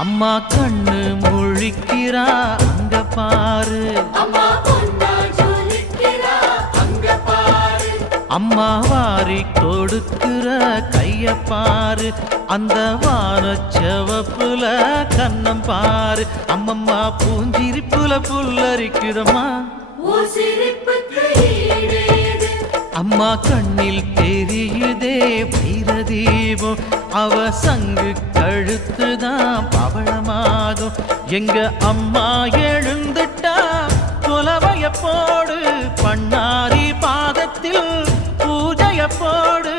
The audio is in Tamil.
அம்மா கண்ணு முழிக்கிறா அங்க பாரு, அம்மா வாரி கொடுக்கிற கைய பாரு, அந்த வானச்சவப்புல கண்ணம் பாரு, அம்மம்மா பூஞ்சிரிப்புல புல்லரிக்குதம்மா, அம்மா கண்ணில் தெரியுதே வைரதீபம், அவ சங்கு கழுத்துதான் பவளமாகும், எங்க அம்மா எழுந்துட்டா கொலவைய போடு, பண்ணாரி பாதத்தில் பூஜைய போடு.